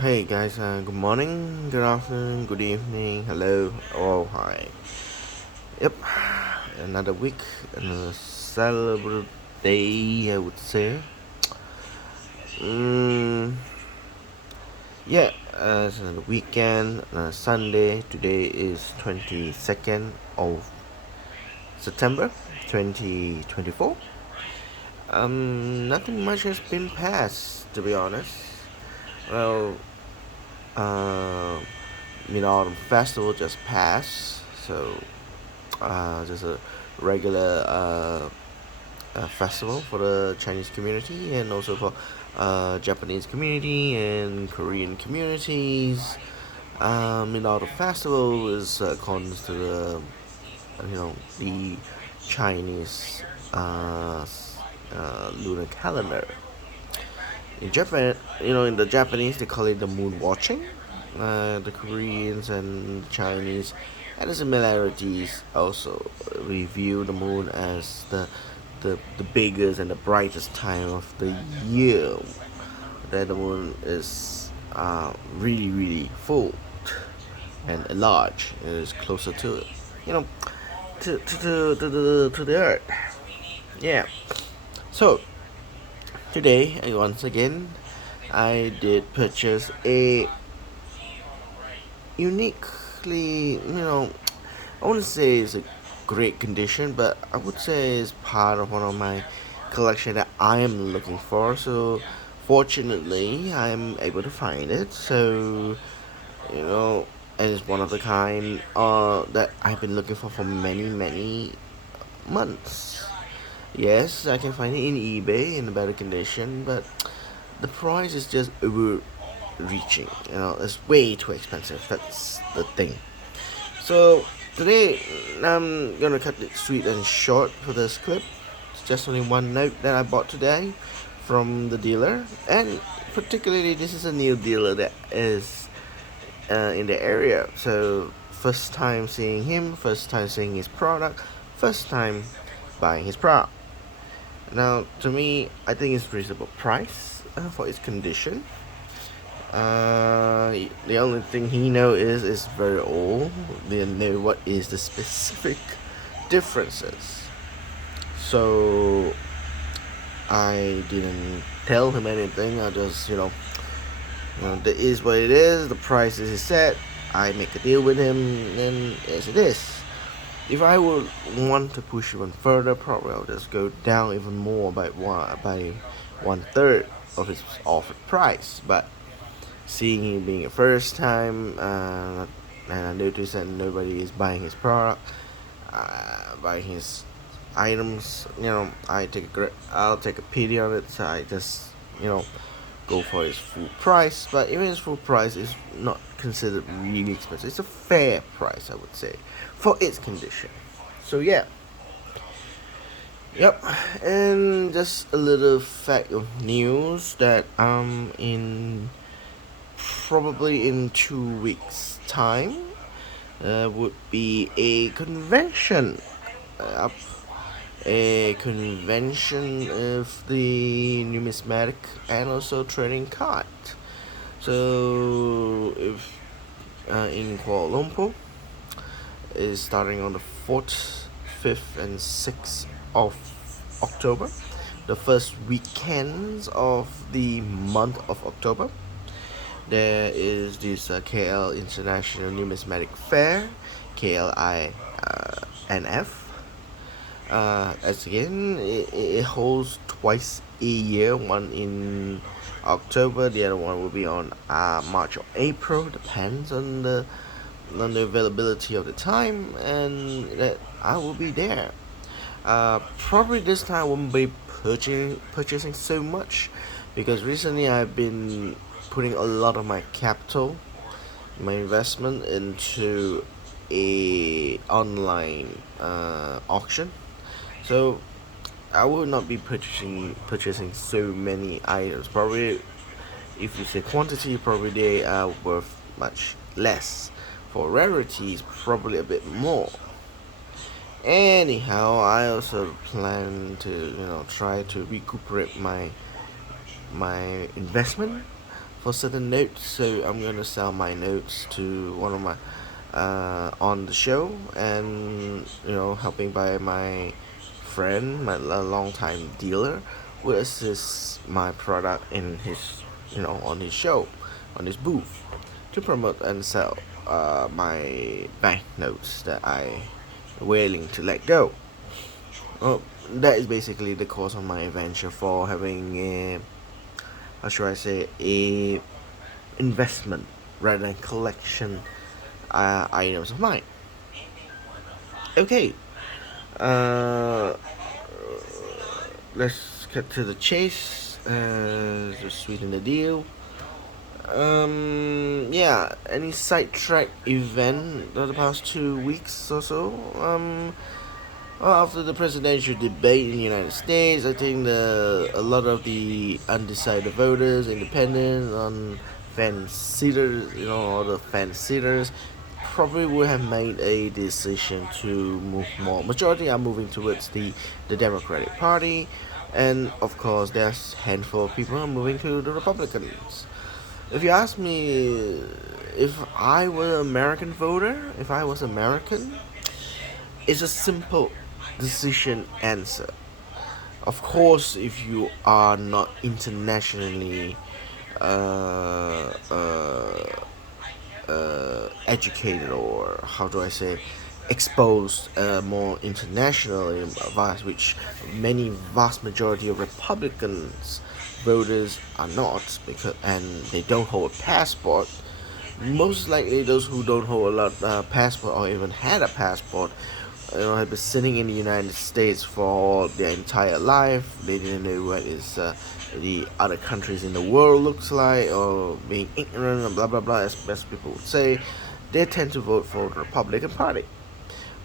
Hey guys, good morning, good afternoon, good evening, hello, oh hi. Yep, another week, another celebrate day, I would say. Mm, yeah, it's another weekend, another Sunday. Today is 22nd of September 2024. Nothing much has been passed, to be honest. Well, uh, Mid-Autumn Festival just passed, so just a regular festival for the Chinese community and also for Japanese community and Korean communities. The festival is according to the the Chinese lunar calendar. In Japan, in the Japanese they call it the moon watching. The Koreans and Chinese and the similarities also review the moon as the biggest and the brightest time of the year. That the moon is really full and large. It is closer to it, you know, to the Earth. Yeah. So today, once again, I did purchase a uniquely, I wouldn't say it's a great condition, but I would say it's part of one of my collection that I am looking for. So, fortunately, I'm able to find it. So, you know, and it's one of the kind that I've been looking for many months. Yes, I can find it in eBay in a better condition, but the price is just overreaching. It's way too expensive. That's the thing. So today I'm gonna cut it sweet and short for this clip. It's just only one note that I bought today from the dealer, and particularly this is a new dealer that is in the area. So first time seeing him, first time seeing his product, first time buying his product. Now to me, I think it's reasonable price for its condition. The only thing he know is it's very old. Didn't know what is the specific differences. So I didn't tell him anything. I just that is what it is. The price is set. I make a deal with him, and as it is. If I would want to push even further, probably I'll just go down even more by one third of his offered price. But seeing him being a first time, and I noticed that nobody is buying his product, buying his items. I'll take a pity on it. So I just go for his full price. But even his full price is not considered really expensive. It's a fair price, I would say, for its condition. So yeah. Yep, and just a little fact of news that in probably in 2 weeks' time, would be a convention. Uh, a convention of the numismatic and also trading card. So, if in Kuala Lumpur, is starting on the 4th, 5th, and 6th of October, the first weekends of the month of October. There is this KL International Numismatic Fair, KLINF. As again, it holds twice a year, one in October, the other one will be on March or April, depends on the availability of the time, and that I will be there. Probably this time I won't be purchasing so much because recently I've been putting a lot of my capital, my investment into a online auction. So I will not be purchasing so many items. Probably if you say quantity, probably they are worth much less. For rarities, probably a bit more. Anyhow, I also plan to try to recuperate my investment for certain notes, so I'm gonna sell my notes to one of my on the show, and helping by my friend, my longtime dealer, will assist my product in his on his show, on his booth, to promote and sell my banknotes that I willing to let go. Well, that is basically the cause of my venture for having a, how should I say, a investment rather than collection items of mine. Okay, uh, let's get to the chase. To sweeten the deal. Yeah, any sidetrack event of the past 2 weeks or so? Well, after the presidential debate in the United States, I think a lot of the undecided voters, independents, on fan sitters, all the fan sitters, probably would have made a decision to move more. Majority are moving towards the Democratic Party, and of course, there's a handful of people are moving to the Republicans. If you ask me if I were an American voter, if I was American, it's a simple decision answer. Of course, if you are not internationally uh, uh, educated, or how do I say, exposed more internationally, which many vast majority of Republicans voters are not, because and they don't hold a passport. Most likely, those who don't hold a lot passport or even had a passport, have been sitting in the United States for their entire life. They didn't know what is the other countries in the world looks like, or being ignorant and blah blah blah, as best people would say. They tend to vote for the Republican Party.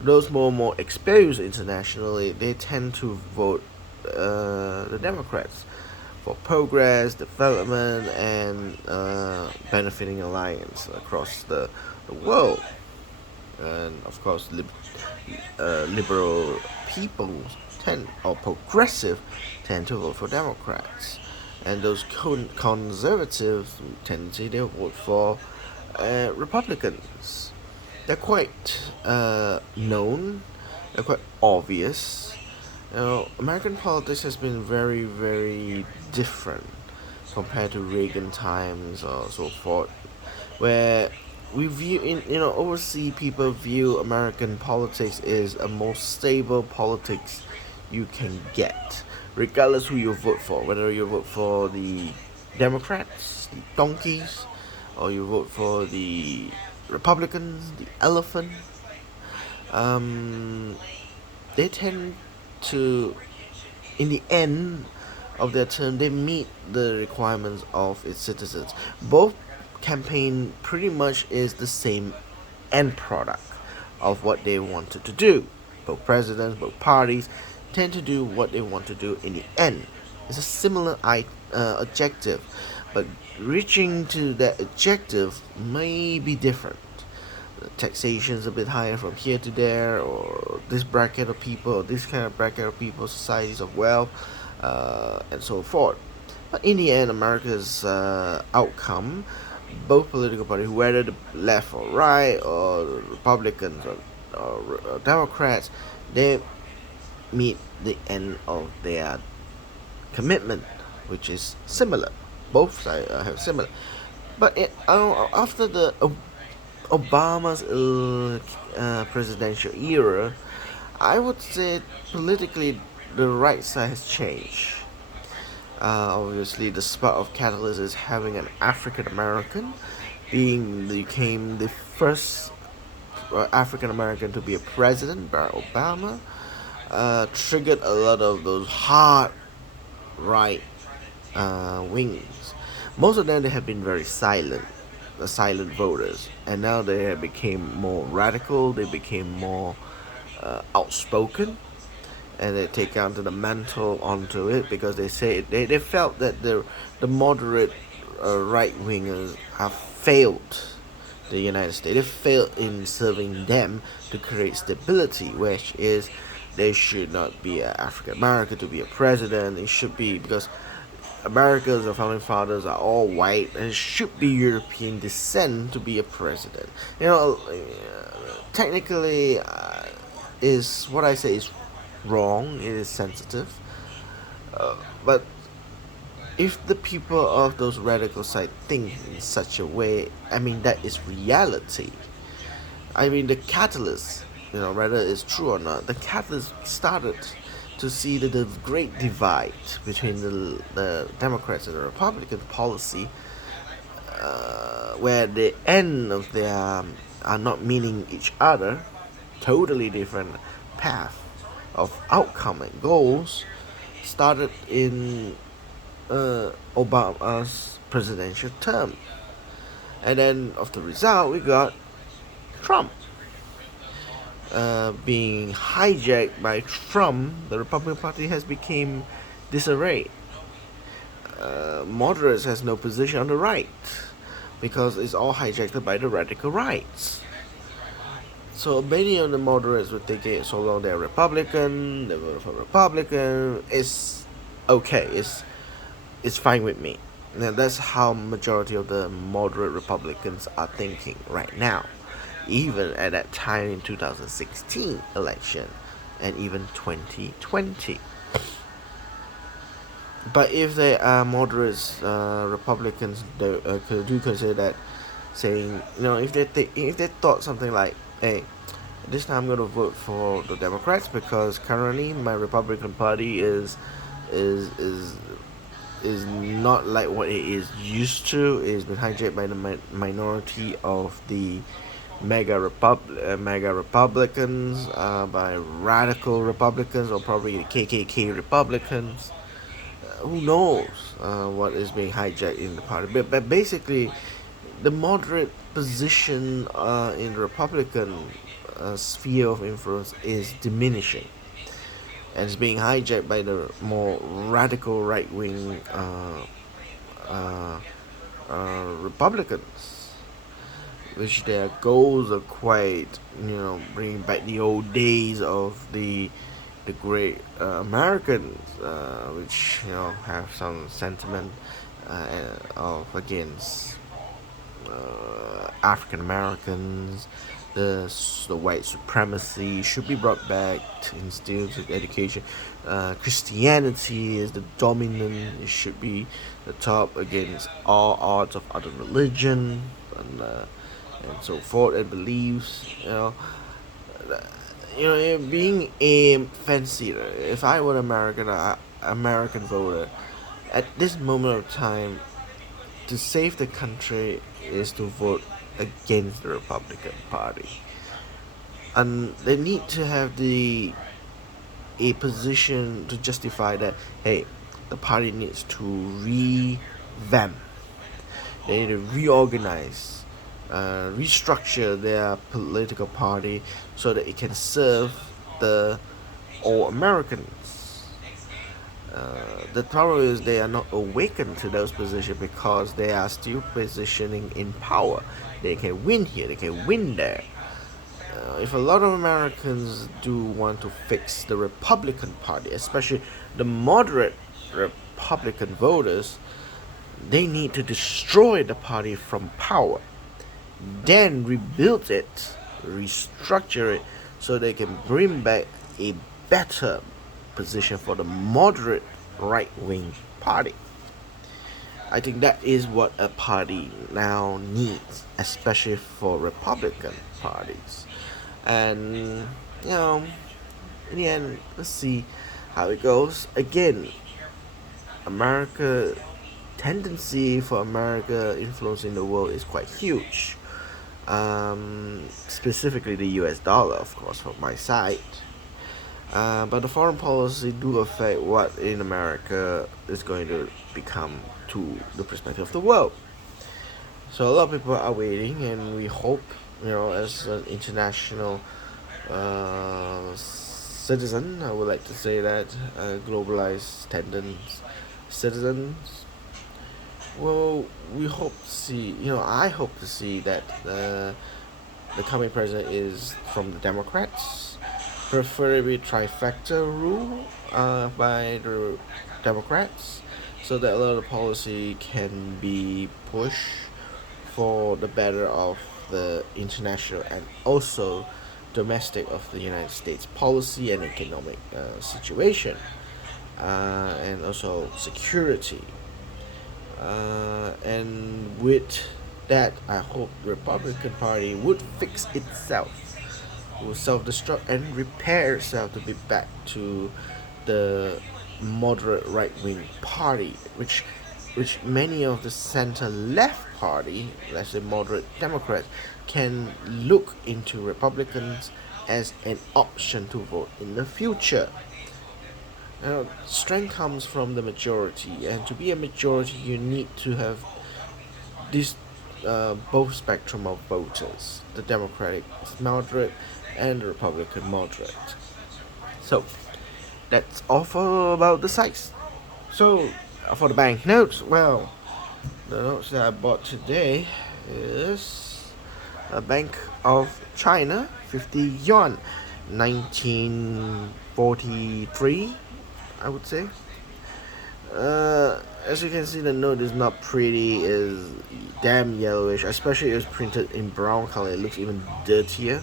Those more exposed internationally, they tend to vote the Democrats for progress, development, and benefiting alliance across the world. And of course, liberal people tend, or progressive tend to vote for Democrats, and those conservatives tend to vote for Republicans. They're quite known. They're quite obvious. American politics has been very, very different compared to Reagan times or so forth, where we view in overseas people view American politics is a more stable politics you can get, regardless who you vote for, whether you vote for the Democrats, the donkeys, or you vote for the Republicans, the elephant. Um, they tend to, in the end of their term, they meet the requirements of its citizens. Both campaign pretty much is the same end product of what they wanted to do. Both presidents, both parties tend to do what they want to do in the end. It's a similar objective, but reaching to that objective may be different. The taxation is a bit higher from here to there, or this bracket of people, or this kind of bracket of people, societies of wealth, and so forth. But in the end, America's outcome, both political parties, whether the left or right, or Republicans or Democrats, they meet the end of their commitment, which is similar. Both sides have similar. But after the Obama's presidential era, I would say politically the right side has changed. Obviously, the spark of catalyst is having an African American became the first African American to be a president, Barack Obama, triggered a lot of those hard right wings. Most of them they have been very silent, the silent voters, and now they have became more radical. They became more outspoken, and they take onto the mantle onto it, because they say they felt that the moderate right wingers have failed the United States. They failed in serving them to create stability, which is they should not be an African American to be a president. It should be, because America's founding fathers are all white and should be European descent to be a president. Technically, is what I say is wrong. It is sensitive, but if the people of those radical side think in such a way, I mean that is reality. I mean the catalyst, whether it's true or not, the catalyst started to see the great divide between the Democrats and the Republican policy, where the end of their are not meaning each other, totally different path of outcome and goals, started in Obama's presidential term, and then of the result we got Trump. Being hijacked by Trump, the Republican Party has become disarray. Moderates has no position on the right because it's all hijacked by the radical rights. So many of the moderates would think it so long they're Republican, they vote for Republican. It's okay. It's fine with me. Now that's how majority of the moderate Republicans are thinking right now, even at that time in 2016 election, and even 2020. But if they are moderates, Republicans do consider that, saying, if they thought something like, hey, this time I'm going to vote for the Democrats because currently my Republican Party is is not like what it is used to. It's been hijacked by the minority of the mega Republicans, by radical Republicans, or probably the KKK Republicans. Who knows what is being hijacked in the party? But basically, the moderate position in the Republican sphere of influence is diminishing, and it's being hijacked by the more radical right wing uh, Republicans, which their goals are quite, bringing back the old days of the great Americans, which have some sentiment of against African Americans. The white supremacy should be brought back to instill to education. Christianity is the dominant. It should be the top against all odds of other religion and so forth and beliefs. It being a fancier. If I were an American voter, at this moment of time, to save the country is to vote against the Republican Party, and they need to have a position to justify that. Hey, the party needs to revamp. They need to reorganize, restructure their political party so that it can serve the all Americans. The problem is they are not awakened to those positions because they are still positioning in power. They can win here, they can win there. If a lot of Americans do want to fix the Republican Party, especially the moderate Republican voters, they need to destroy the party from power, then rebuild it, restructure it, so they can bring back a better position for the moderate right wing party. I think that is what a party now needs, especially for Republican parties. And, in the end, let's see how it goes. Again, America tendency for America influencing the world is quite huge. Specifically the US dollar, of course, from my side. But the foreign policy do affect what in America is going to become to the perspective of the world. So a lot of people are waiting, and we hope, as an international citizen, I would like to say that globalized tendencies citizens. Well, we hope to see. I hope to see that the coming president is from the Democrats, preferably trifecta rule by the Democrats, so that a lot of policy can be pushed for the better of the international and also domestic of the United States policy and economic situation, and also security. And with that, I hope the Republican Party would fix itself, will self-destruct and repair itself to be back to the moderate right-wing party, which many of the center-left party, let's say moderate Democrats, can look into Republicans as an option to vote in the future. Now, strength comes from the majority, and to be a majority, you need to have this both spectrum of voters: the Democratic moderate and the Republican moderate. So that's all for about the size. So for the bank notes, well, the notes that I bought today is a Bank of China 50 yuan, 1943, I would say. As you can see, the note is not pretty, is damn yellowish, especially it was printed in brown color. It looks even dirtier.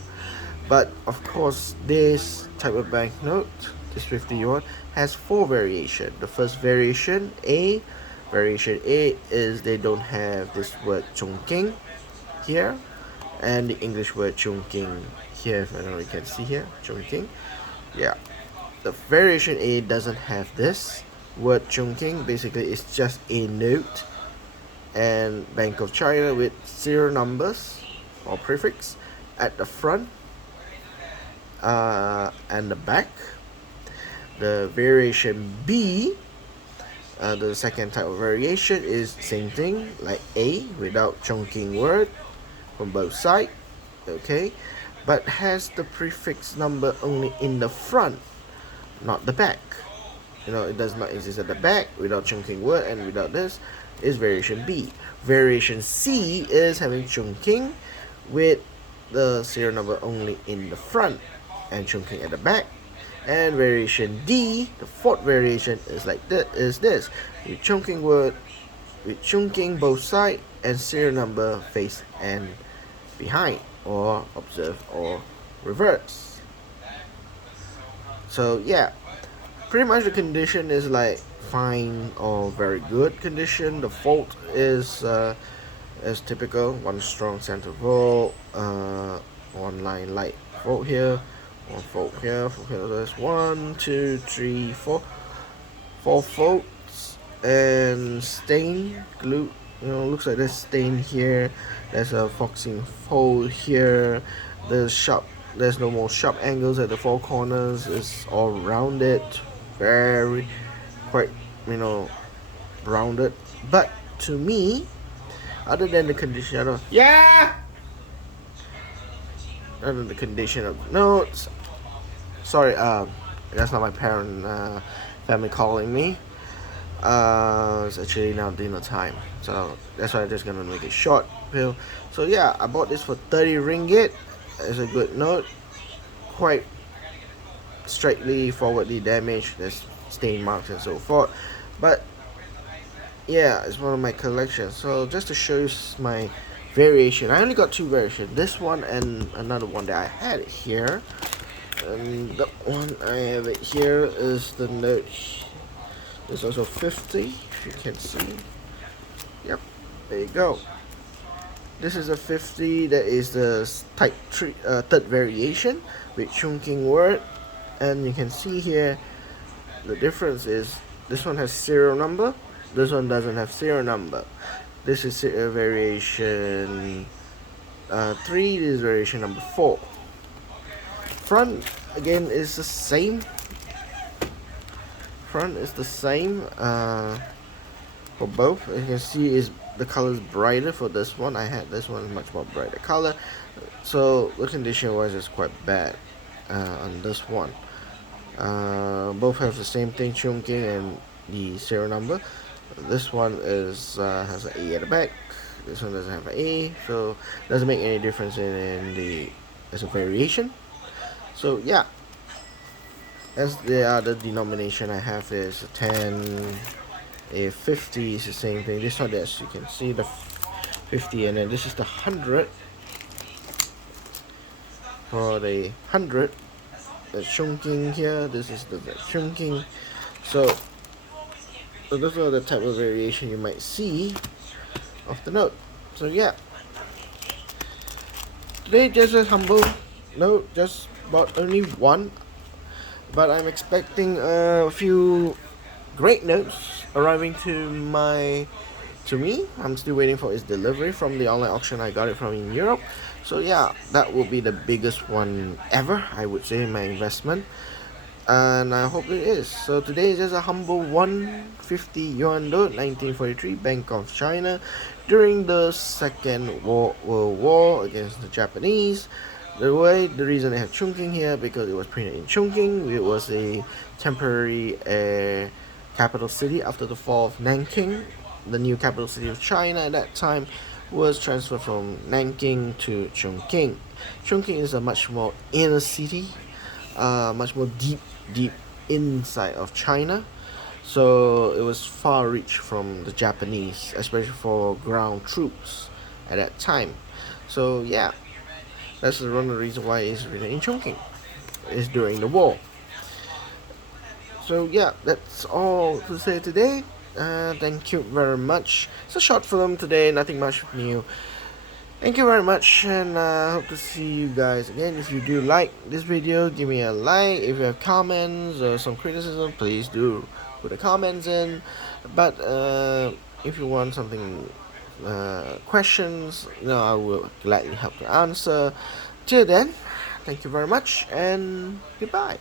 But of course, this type of banknote, this 50 yuan, has four variations. The first variation A is they don't have this word Chongqing here, and the English word Chongqing here. If I don't know, you can see here, Chongqing. Yeah, the variation A doesn't have this word Chongqing. Basically, it's just a note and Bank of China with serial numbers or prefix at the front and the back. The variation B, the second type of variation, is same thing like A without Chongqing word from both sides, okay, but has the prefix number only in the front, not the back. It does not exist at the back without Chongqing word, and without this is variation B. Variation C is having Chongqing with the serial number only in the front and Chongqing at the back. And variation D, the fourth variation, is like this with Chongqing word, with Chongqing both side and serial number face and behind, or observe or reverse. So yeah, pretty much the condition is like fine or very good condition. The fault is as typical: one strong center volt, one line light volt here, one fault here. There's 1, 2, 3, 4 faults, and stain glue. Looks like there's stain here. There's a foxing hole here. There's no more sharp angles at the four corners. It's all rounded, very quite rounded. But to me, other than the condition of other than the condition of notes, sorry, that's not my family calling me. It's actually now dinner time, so that's why I'm just gonna make it short. So yeah, I bought this for 30 ringgit. It's a good note, quite straightly forwardly damaged. There's stain marks and so forth, but yeah, it's one of my collections. So just to show you my variation, I only got two variations, this one and another one that I had here. And the one I have it here is the note. There's also 50, if you can see. Yep, there you go. This is a 50. That is the type 3 third variation with Chongqing word, and you can see here the difference is this one has serial number, this one doesn't have serial number. This is variation 3, this is variation number 4. Front again is the same. Front is the same for both. As you can see, is the color is brighter for this one. I had this one much more brighter color, so the condition wise is quite bad on this one. Both have the same thing, Chongqing and the serial number. This one is has an A at the back. This one doesn't have an A, so doesn't make any difference in the as a variation. So yeah, as the other denomination I have is 10, A 50 is the same thing. This one, as you can see, the 50, and then this is the 100. For the 100, the chunking here, this is the chunking. So those are the type of variation you might see of the note. So yeah, today just a humble note, just bought only one, but I'm expecting a few great notes arriving to me. I'm still waiting for its delivery from the online auction I got it from in Europe. So yeah, that will be the biggest one ever, I would say, in my investment, and I hope it is. So today is just a humble 150 yuan note, 1943, Bank of China, during the Second World War against the Japanese. The reason they have Chongqing here, because it was printed in Chongqing. It was a temporary capital city after the fall of Nanking. The new capital city of China at that time was transferred from Nanking to Chongqing. Chongqing is a much more inner city, much more deep inside of China. So it was far reach from the Japanese, especially for ground troops at that time. So yeah, that's one of the reasons why it's written in Chongqing. It's during the war. So yeah, that's all to say today. Thank you very much. It's a short film today, nothing much new. Thank you very much, and I hope to see you guys again. If you do like this video, give me a like. If you have comments or some criticism, please do put the comments in. But if you want something, questions, I will gladly help to answer. Till then, thank you very much, and goodbye.